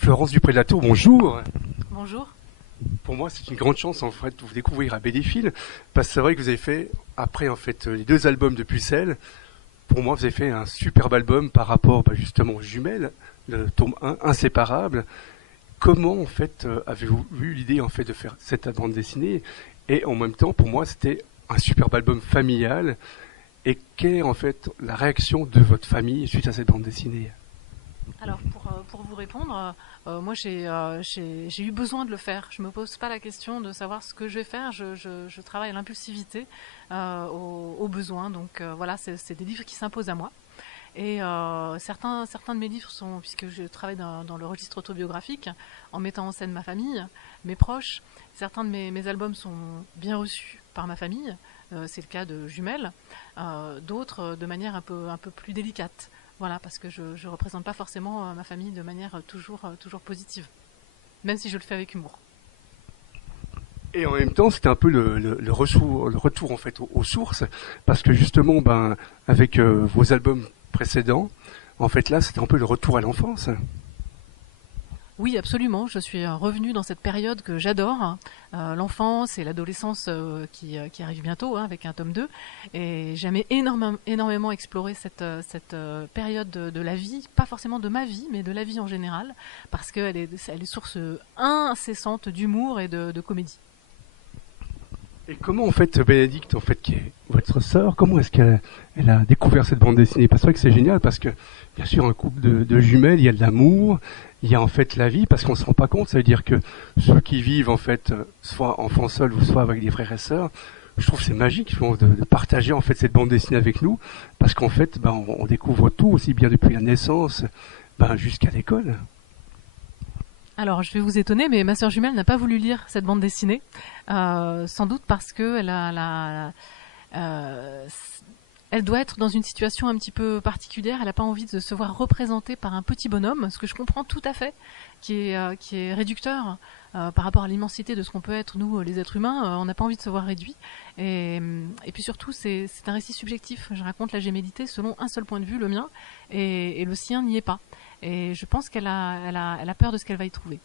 Florence Dupré-de-la-Tour, bonjour. Bonjour. Pour moi, c'est une grande chance en fait de vous découvrir à Bédéphile, parce que c'est vrai que vous avez fait, après en fait les deux albums de Pucelle, pour moi vous avez fait un superbe album par rapport justement aux jumelles, le tome 1, Inséparable. Comment en fait avez-vous eu l'idée en fait de faire cette bande dessinée? Et en même temps, pour moi, c'était un superbe album familial. Et quelle est en fait la réaction de votre famille suite à cette bande dessinée? Alors pour vous répondre, moi j'ai eu besoin de le faire. Je me pose pas la question de savoir ce que je vais faire. Je travaille à l'impulsivité, au besoin. Donc voilà, c'est des livres qui s'imposent à moi. Et certains de mes livres sont, puisque je travaille dans le registre autobiographique, en mettant en scène ma famille, mes proches. Certains de mes albums sont bien reçus par ma famille. C'est le cas de Jumelles. D'autres de manière un peu plus délicate. Voilà, parce que je ne représente pas forcément ma famille de manière toujours positive, même si je le fais avec humour. Et en même temps, c'était un peu le retour en fait aux sources, parce que justement, avec vos albums précédents, en fait là, c'était un peu le retour à l'enfance. Oui, absolument. Je suis revenue dans cette période que j'adore, l'enfance et l'adolescence qui arrive bientôt, avec un tome 2. Et j'aimais énormément explorer cette période de la vie, pas forcément de ma vie, mais de la vie en général, parce qu'elle est source incessante d'humour et de comédie. Et comment en fait Bénédicte, en fait, qui est votre sœur, comment est-ce qu'elle a découvert cette bande dessinée? Parce que c'est génial, parce que bien sûr un couple de jumelles, il y a de l'amour, il y a en fait la vie, parce qu'on se rend pas compte. Ça veut dire que ceux qui vivent en fait, soit enfants seuls ou soit avec des frères et sœurs, je trouve que c'est magique de partager en fait cette bande dessinée avec nous, parce qu'en fait, on découvre tout aussi bien depuis la naissance, jusqu'à l'école. Alors, je vais vous étonner, mais ma sœur jumelle n'a pas voulu lire cette bande dessinée, sans doute parce que elle doit être dans une situation un petit peu particulière. Elle n'a pas envie de se voir représentée par un petit bonhomme, ce que je comprends tout à fait, qui est réducteur par rapport à l'immensité de ce qu'on peut être, nous, les êtres humains. On n'a pas envie de se voir réduit. Et puis surtout, c'est un récit subjectif. Je raconte la gémellité selon un seul point de vue, le mien, et le sien n'y est pas. Et je pense qu'elle a peur de ce qu'elle va y trouver.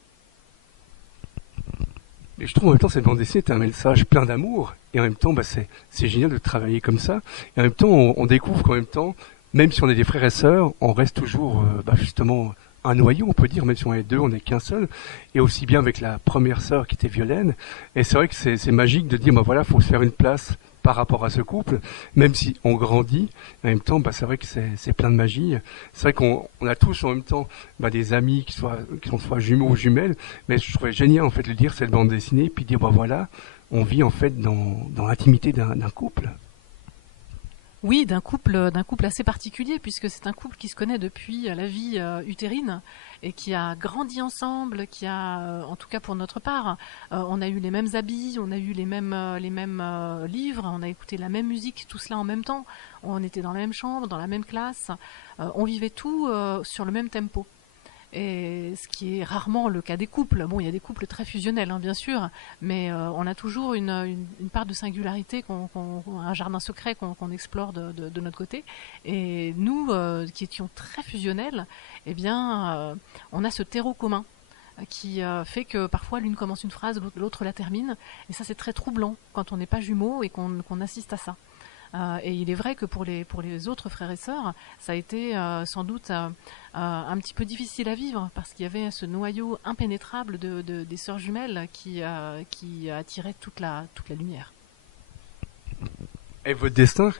Et je trouve en même temps cette bande dessinée est un message plein d'amour, et en même temps c'est génial de travailler comme ça, et en même temps on découvre qu'en même temps, même si on est des frères et sœurs, on reste toujours justement un noyau, on peut dire, même si on est deux, on n'est qu'un seul, et aussi bien avec la première sœur qui était Violaine, et c'est vrai que c'est magique de dire voilà, faut se faire une place par rapport à ce couple, même si on grandit, en même temps, c'est vrai que c'est plein de magie. C'est vrai qu'on a tous en même temps des amis qui sont soit jumeaux ou jumelles, mais je trouvais génial en fait de lire cette bande dessinée, puis dire voilà, on vit en fait dans l'intimité d'un couple. Oui, d'un couple assez particulier, puisque c'est un couple qui se connaît depuis la vie utérine et qui a grandi ensemble, qui a, en tout cas pour notre part, on a eu les mêmes habits, on a eu les mêmes livres, on a écouté la même musique, tout cela en même temps. On était dans la même chambre, dans la même classe, on vivait tout sur le même tempo. Et ce qui est rarement le cas des couples. Bon, il y a des couples très fusionnels, bien sûr, mais on a toujours une part de singularité, un jardin secret qu'on explore de notre côté. Et nous, qui étions très fusionnels, eh bien, on a ce terreau commun qui fait que parfois l'une commence une phrase, l'autre la termine. Et ça, c'est très troublant quand on n'est pas jumeaux et qu'on assiste à ça. Et il est vrai que pour les autres frères et sœurs, ça a été sans doute un petit peu difficile à vivre, parce qu'il y avait ce noyau impénétrable des sœurs jumelles qui attirait toute la lumière. Et votre dessin, ce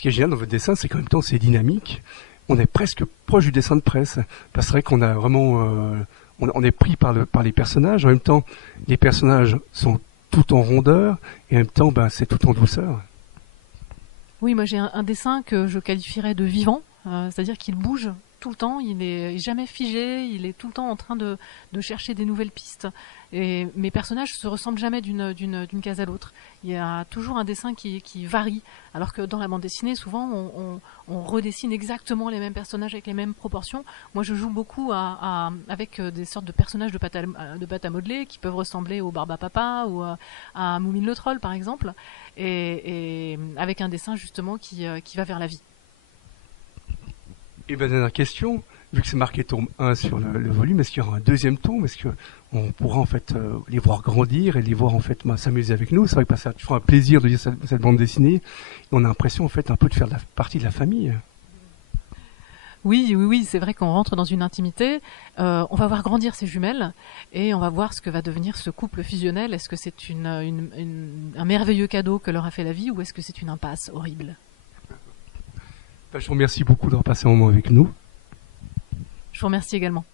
qui est génial dans votre dessin, c'est qu'en même temps c'est dynamique. On est presque proche du dessin de presse. Parce que c'est vrai qu'on a vraiment, on est pris par les personnages. En même temps, les personnages sont tout en rondeur, et en même temps, c'est tout en douceur. Oui, moi j'ai un dessin que je qualifierais de vivant, c'est-à-dire qu'il bouge tout le temps, il est jamais figé, il est tout le temps en train de chercher des nouvelles pistes. Et mes personnages se ressemblent jamais d'une case à l'autre. Il y a toujours un dessin qui varie, alors que dans la bande dessinée, souvent on redessine exactement les mêmes personnages avec les mêmes proportions. Moi, je joue beaucoup avec des sortes de personnages de pâte à modeler qui peuvent ressembler au Barbapapa ou à Moumine le Troll, par exemple, et avec un dessin justement qui va vers la vie. Et dernière question, vu que c'est marqué tome 1 sur le volume, est-ce qu'il y aura un deuxième tome? Est-ce qu'on pourra en fait les voir grandir et les voir en fait s'amuser avec nous? C'est vrai que c'est toujours un plaisir de lire cette bande dessinée. Et on a l'impression en fait un peu de faire partie de la famille. Oui, c'est vrai qu'on rentre dans une intimité. On va voir grandir ces jumelles et on va voir ce que va devenir ce couple fusionnel. Est-ce que c'est un merveilleux cadeau que leur a fait la vie ou est-ce que c'est une impasse horrible? Je vous remercie beaucoup d'avoir passé un moment avec nous. Je vous remercie également.